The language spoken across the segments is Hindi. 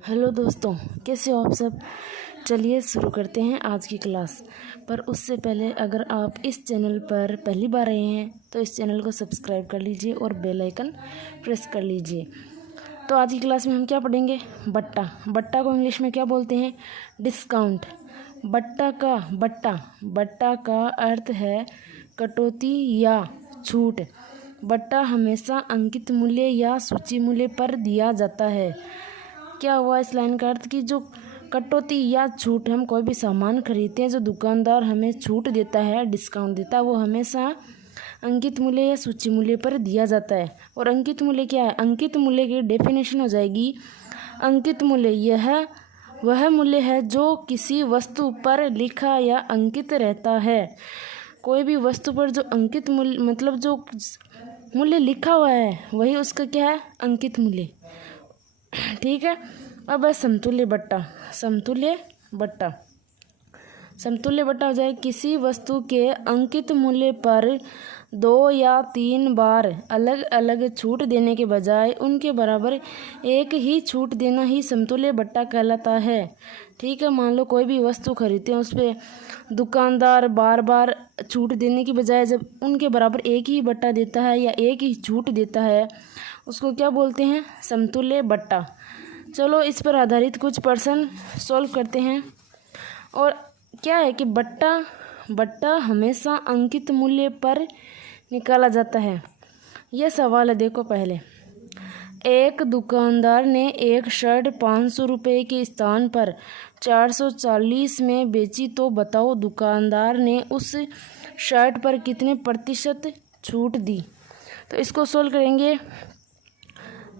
हेलो दोस्तों, कैसे हो आप सब। चलिए शुरू करते हैं आज की क्लास। पर उससे पहले अगर आप इस चैनल पर पहली बार आए हैं तो इस चैनल को सब्सक्राइब कर लीजिए और बेल आइकन प्रेस कर लीजिए। तो आज की क्लास में हम क्या पढ़ेंगे। बट्टा। बट्टा को इंग्लिश में क्या बोलते हैं? डिस्काउंट। बट्टा का अर्थ है कटौती या छूट। बट्टा हमेशा अंकित मूल्य या सूची मूल्य पर दिया जाता है। क्या हुआ इस लाइन का अर्थ कि जो कटौती या छूट, हम कोई भी सामान खरीदते हैं, जो दुकानदार हमें छूट देता है, डिस्काउंट देता है, वो हमेशा अंकित मूल्य या सूची मूल्य पर दिया जाता है। और अंकित मूल्य क्या है? अंकित मूल्य की डेफिनेशन हो जाएगी, अंकित मूल्य यह वह मूल्य है जो किसी वस्तु पर लिखा या अंकित रहता है। कोई भी वस्तु पर जो अंकित मूल्य मतलब जो मूल्य लिखा हुआ है वही उसका क्या है? अंकित मूल्य। ठीक है। अब है समतुल्य बट्टा। समतुल्य बट्टा हो जाए किसी वस्तु के अंकित मूल्य पर 2 या 3 बार अलग अलग छूट देने के बजाय उनके बराबर एक ही छूट देना ही समतुल्य बट्टा कहलाता है। ठीक है। मान लो कोई भी वस्तु खरीदते हैं, उस पर दुकानदार बार बार छूट देने की बजाय जब उनके बराबर एक ही बट्टा देता है या एक ही छूट देता है, उसको क्या बोलते हैं? समतुल्य बट्टा। चलो इस पर आधारित कुछ प्रश्न सॉल्व करते हैं। और क्या है कि बट्टा हमेशा अंकित मूल्य पर निकाला जाता है। यह सवाल है, देखो पहले। एक दुकानदार ने एक शर्ट 500 रुपये के स्थान पर 440 में बेची, तो बताओ दुकानदार ने उस शर्ट पर कितने प्रतिशत छूट दी। तो इसको सॉल्व करेंगे।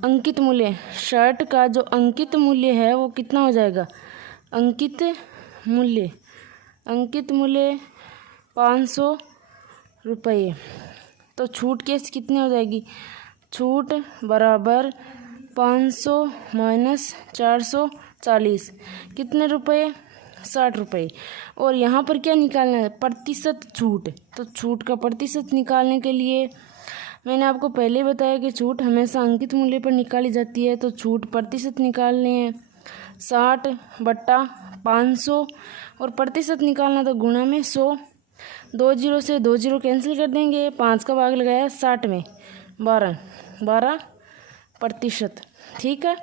अंकित मूल्य, शर्ट का जो अंकित मूल्य है वो कितना हो जाएगा? अंकित मूल्य 500 रुपये। तो छूट केस कितनी हो जाएगी? छूट बराबर 500 माइनस 440 कितने रुपये? 60 रुपये। और यहाँ पर क्या निकालना है? प्रतिशत छूट। तो छूट का प्रतिशत निकालने के लिए मैंने आपको पहले बताया कि छूट हमेशा अंकित मूल्य पर निकाली जाती है। तो छूट प्रतिशत निकालने हैं 60/500 और प्रतिशत निकालना तो गुणा में 100। 2 जीरो से 2 जीरो कैंसिल कर देंगे। 5 का भाग लगाया 60 में, 12%। ठीक है।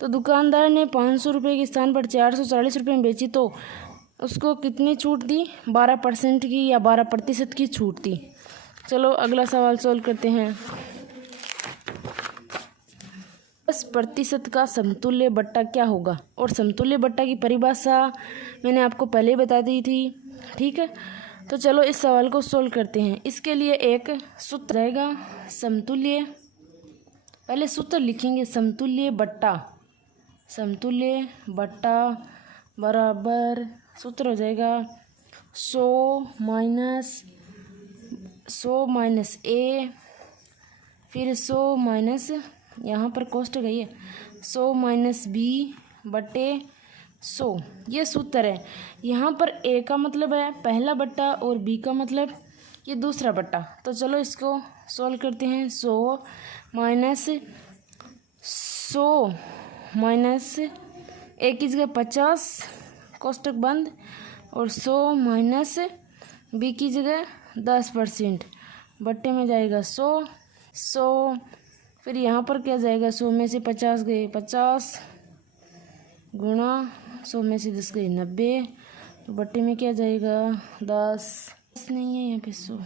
तो दुकानदार ने 500 रुपये के स्थान पर 440 रुपये में बेची, तो उसको कितनी छूट दी? 12% की या 12% की छूट दी। चलो अगला सवाल सॉल्व करते हैं। 10% का समतुल्य बट्टा क्या होगा? और समतुल्य बट्टा की परिभाषा मैंने आपको पहले बता दी थी। ठीक है। तो चलो इस सवाल को सॉल्व करते हैं। इसके लिए एक सूत्र रहेगा समतुल्य। पहले सूत्र लिखेंगे। समतुल्य बट्टा बराबर सूत्र हो जाएगा 100 माइनस ए, फिर 100 माइनस, यहाँ पर कोष्ट गई है, 100 माइनस बी बटे 100। ये सूत्र है। यहाँ पर ए का मतलब है पहला बट्टा और बी का मतलब ये दूसरा बट्टा। तो चलो इसको सॉल्व करते हैं। 100 माइनस ए की जगह 50 कोष्टक बंद, और 100 माइनस बी की जगह 10% बट्टे में जाएगा 100। फिर यहाँ पर क्या जाएगा? 100 में से 50 गए 50 गुणा 100 में से 10 गए 90, तो बट्टे में क्या जाएगा? 10 नहीं है यहाँ पे 100।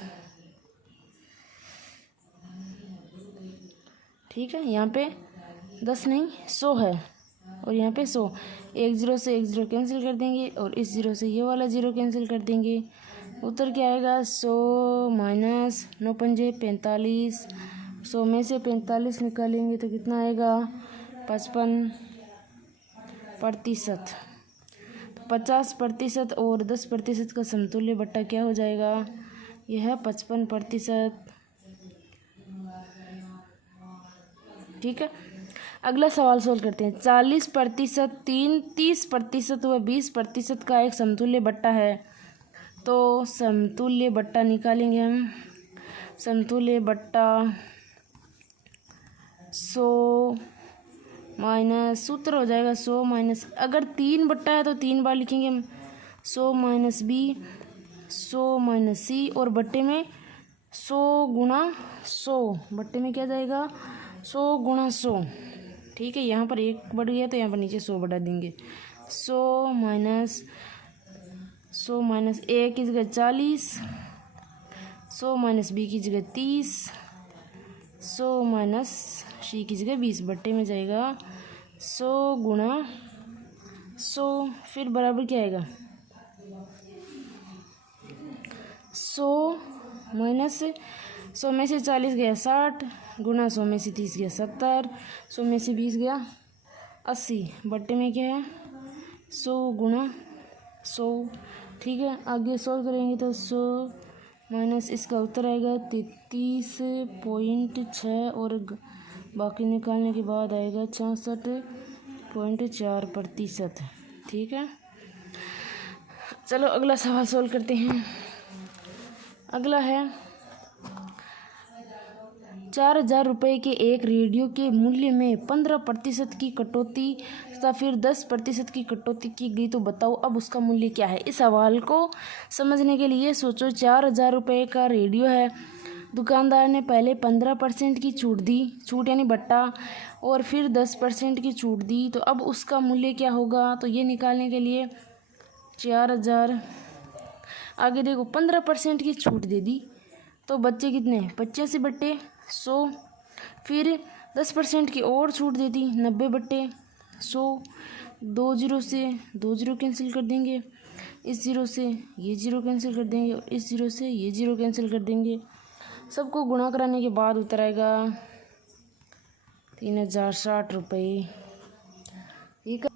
ठीक है। यहाँ पे 10 नहीं 100 है, और यहाँ पे 100। 1 जीरो से 1 जीरो कैंसिल कर देंगे, और इस जीरो से ये वाला जीरो कैंसिल कर देंगे। उत्तर क्या आएगा? 100 माइनस 9 पंजे 45। 100 में से 45 निकालेंगे तो कितना आएगा? 55%। 50% और 10% का समतुल्य बट्टा क्या हो जाएगा? यह 55%। ठीक है। अगला सवाल सोल्व करते हैं। 40%, 30% व 20% का एक समतुल्य बट्टा है। तो समतुल्य बट्टा निकालेंगे हम। समतुल्य बट्टा 100 माइनस सूत्र हो जाएगा 100 माइनस, अगर 3 बट्टा है तो 3 बार लिखेंगे हम, 100 माइनस बी, 100 माइनस सी, और बट्टे में 100 गुणा 100, बट्टे में क्या जाएगा 100 गुणा 100। ठीक है, यहाँ पर 1 बढ़ गया तो यहाँ पर नीचे 100 बढ़ा देंगे। 100 माइनस 1 की जगह 40, 100 माइनस बी की जगह 30, 100 माइनस सी की जगह 20, बट्टे में जाएगा 100 गुणा 100, फिर बराबर क्या आएगा 100 माइनस 100 में से 40 गया 60, गुणा 100 में से 30 गया 70, 100 में से 20 गया 80, बट्टे में क्या है 100 गुणा 100। ठीक है, आगे सॉल्व करेंगे तो 100 माइनस इसका उत्तर आएगा 33.6 और बाकी निकालने के बाद आएगा 66.4%। ठीक है, चलो अगला सवाल सॉल्व करते हैं। अगला है 4000 रुपये के एक रेडियो के मूल्य में 15% की कटौती तथा फिर 10% की कटौती की गई, तो बताओ अब उसका मूल्य क्या है। इस सवाल को समझने के लिए सोचो, 4000 रुपये का रेडियो है, दुकानदार ने पहले 15% की छूट दी, छूट यानी बट्टा, और फिर 10% की छूट दी, तो अब उसका मूल्य क्या होगा। तो ये निकालने के लिए 4000, आगे देखो 15% की छूट दे दी तो बच्चे कितने 85 बट्टे 100, फिर 10% की और छूट दे दी 90 बट्टे 100, 2 जीरो से 2 जीरो कैंसिल कर देंगे, इस जीरो से ये जीरो कैंसिल कर देंगे, और इस जीरो से ये जीरो कैंसिल कर देंगे। सबको गुणा कराने के बाद उतर आएगा 3060 रुपये। ठीक है,